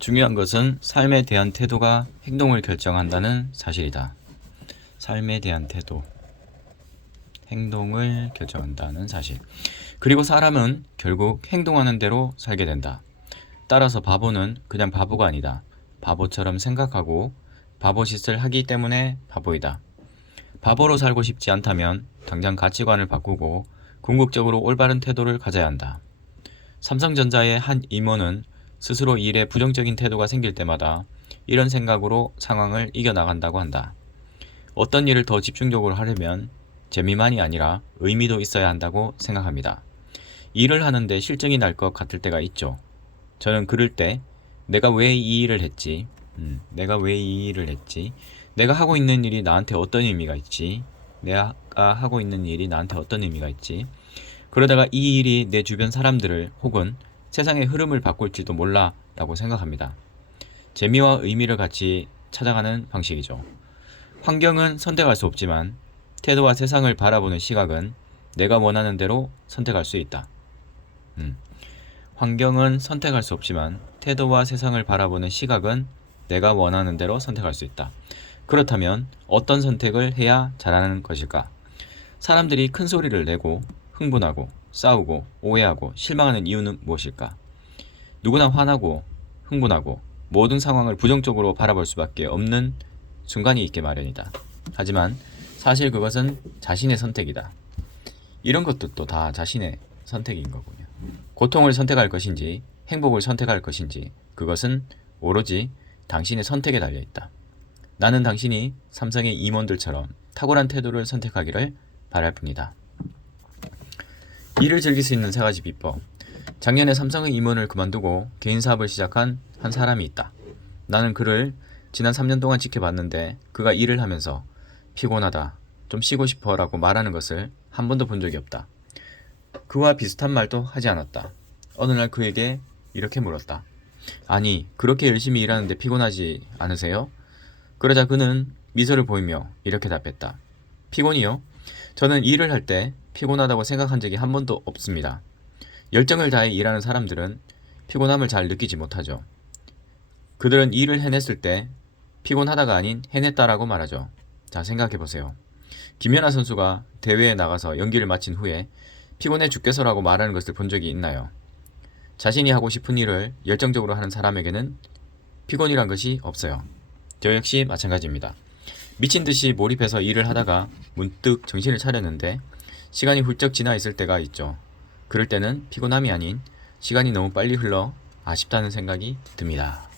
중요한 것은 삶에 대한 태도가 행동을 결정한다는 사실이다. 삶에 대한 태도, 행동을 결정한다는 사실. 그리고 사람은 결국 행동하는 대로 살게 된다. 따라서 바보는 그냥 바보가 아니다. 바보처럼 생각하고 바보짓을 하기 때문에 바보이다. 바보로 살고 싶지 않다면 당장 가치관을 바꾸고 궁극적으로 올바른 태도를 가져야 한다. 삼성전자의 한 임원은 스스로 일에 부정적인 태도가 생길 때마다 이런 생각으로 상황을 이겨나간다고 한다. 어떤 일을 더 집중적으로 하려면 재미만이 아니라 의미도 있어야 한다고 생각합니다. 일을 하는데 실증이 날 것 같을 때가 있죠. 저는 그럴 때 내가 왜 이 일을 했지? 내가 왜 이 일을 했지? 내가 하고 있는 일이 나한테 어떤 의미가 있지? 내가 하고 있는 일이 나한테 어떤 의미가 있지? 그러다가 이 일이 내 주변 사람들을 혹은 세상의 흐름을 바꿀지도 몰라 라고 생각합니다. 재미와 의미를 같이 찾아가는 방식이죠. 환경은 선택할 수 없지만 태도와 세상을 바라보는 시각은 내가 원하는 대로 선택할 수 있다. 환경은 선택할 수 없지만 태도와 세상을 바라보는 시각은 내가 원하는 대로 선택할 수 있다. 그렇다면 어떤 선택을 해야 잘하는 것일까? 사람들이 큰 소리를 내고 흥분하고 싸우고 오해하고 실망하는 이유는 무엇일까? 누구나 화나고 흥분하고 모든 상황을 부정적으로 바라볼 수밖에 없는 순간이 있게 마련이다. 하지만 사실 그것은 자신의 선택이다. 이런 것도 다 자신의 선택인 거군요. 고통을 선택할 것인지 행복을 선택할 것인지 그것은 오로지 당신의 선택에 달려있다. 나는 당신이 삼성의 임원들처럼 탁월한 태도를 선택하기를 바랄 뿐이다. 일을 즐길 수 있는 세 가지 비법. 작년에 삼성의 임원을 그만두고 개인 사업을 시작한 한 사람이 있다. 나는 그를 지난 3년 동안 지켜봤는데 그가 일을 하면서 피곤하다, 좀 쉬고 싶어 라고 말하는 것을 한 번도 본 적이 없다. 그와 비슷한 말도 하지 않았다. 어느 날 그에게 이렇게 물었다. 아니, 그렇게 열심히 일하는데 피곤하지 않으세요? 그러자 그는 미소를 보이며 이렇게 답했다. 피곤이요? 저는 일을 할 때 피곤하다고 생각한 적이 한 번도 없습니다. 열정을 다해 일하는 사람들은 피곤함을 잘 느끼지 못하죠. 그들은 일을 해냈을 때 피곤하다가 아닌 해냈다라고 말하죠. 자, 생각해보세요. 김연아 선수가 대회에 나가서 연기를 마친 후에 피곤해 죽겠어라고 말하는 것을 본 적이 있나요? 자신이 하고 싶은 일을 열정적으로 하는 사람에게는 피곤이란 것이 없어요. 저 역시 마찬가지입니다. 미친 듯이 몰입해서 일을 하다가 문득 정신을 차렸는데 시간이 훌쩍 지나 있을 때가 있죠. 그럴 때는 피곤함이 아닌 시간이 너무 빨리 흘러 아쉽다는 생각이 듭니다.